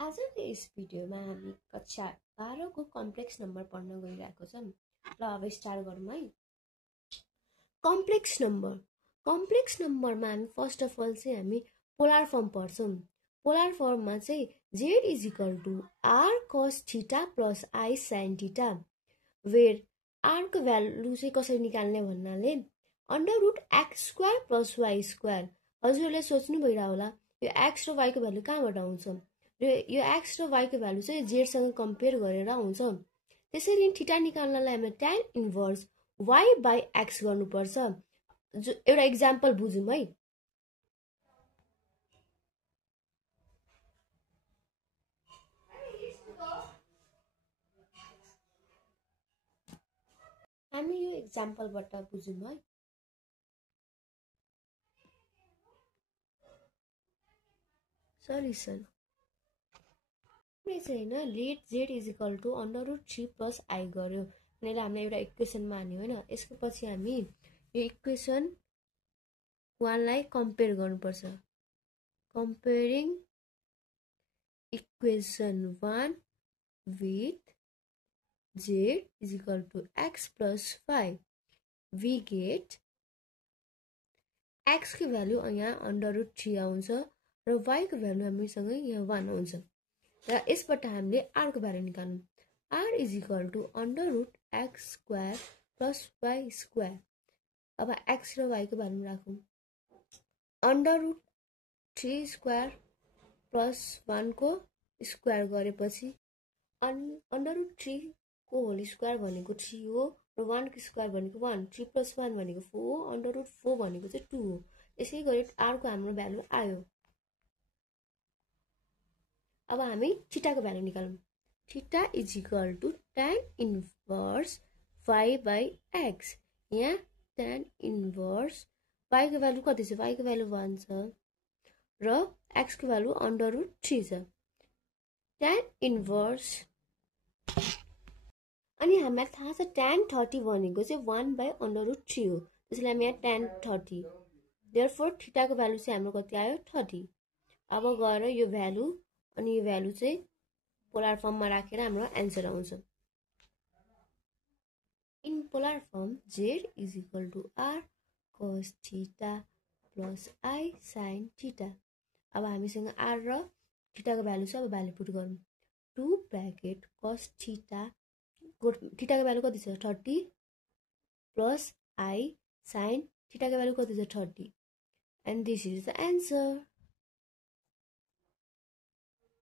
आजको यस भिडियोमा हामी कक्षा 12 को कम्प्लेक्स नम्बर पढ्न गइरहेको छौं। ल अब स्टार्ट गरौँ है। कम्प्लेक्स नम्बरमा हामी फर्स्ट अफ अल चाहिँ हामी पोलर फर्म पढ्छौं। पोलर फर्ममा चाहिँ z = r cos theta plus i sin theta, where r को भ्यालु चाहिँ कसरी निकाल्ने भन्नाले √x² + y²। हजुरले सोच्नु भइरा होला यो x र y को भ्यालु कहाँबाट आउँछ र यो x र y को भ्यालु चाहिँ z सँग कम्पेयर गरेर आउँछ। त्यसैले थीटा निकाल्नलाई हामीले tan इन्भर्स y/x गर्नुपर्छ। एउटा एक्जाम्पल बुझौँ है। हामी यो एक्जाम्पलबाट बुझौँ है। सरी सर, चाहिँ हैन लेट z = √3 + i गर्यो भनेर हामीले एउटा इक्वेसनमा हान्यो हैन। यसको पछि हामी यो इक्वेसन 1 लाई कम्पेयर गर्नुपर्छ। Comparing equation 1 with z = x + 5, we get x को भ्यालु यहाँ √3 आउँछ र y को भ्यालु हामीसँग यहाँ 1 आउँछ। र यसबाट हामीले r को भ्यालु निकाल्नु। r = √x² + y²। अब x र y को भ्यालु राखौं। √3² + 1 को स्क्वायर गरेपछि √3 को होल स्क्वायर भनेको 3 हो र 1 को स्क्वायर भनेको 1, 3 + 1 भनेको 4, √4 भनेको चाहिँ 2 हो। यसै गरी r को हाम्रो भ्यालु आयो। अब हामी थीटा को भ्यालु निकालौं। Theta = tan inverse y/x। यहाँ tan इन्भर्स y को भ्यालु कति छ? y को भ्यालु 1 छ र x को भ्यालु √3 छ। tan इन्भर्स अनि हामीलाई थाहा छ tan 30 भनेको चाहिँ 1/√3 हो। त्यसैले हामी यहाँ tan 30। देयरफोर थीटा को भ्यालु चाहिँ हाम्रो कति आयो? 30। अब गएर यो भ्यालु अनि यो भ्यालु चाहिँ पोलर फर्ममा राखेर हाम्रो आन्सर आउँछ। In polar form z = r cos theta plus i sin theta. अब हामीसँग r र थीटा को भ्यालु छ। अब भ्यालु पुट गरौँ। 2 ब्रैकेट cos थीटा, थीटा को भ्यालु कति छ? 30 प्लस i sin थीटा को भ्यालु कति छ? 30। And this is the answer.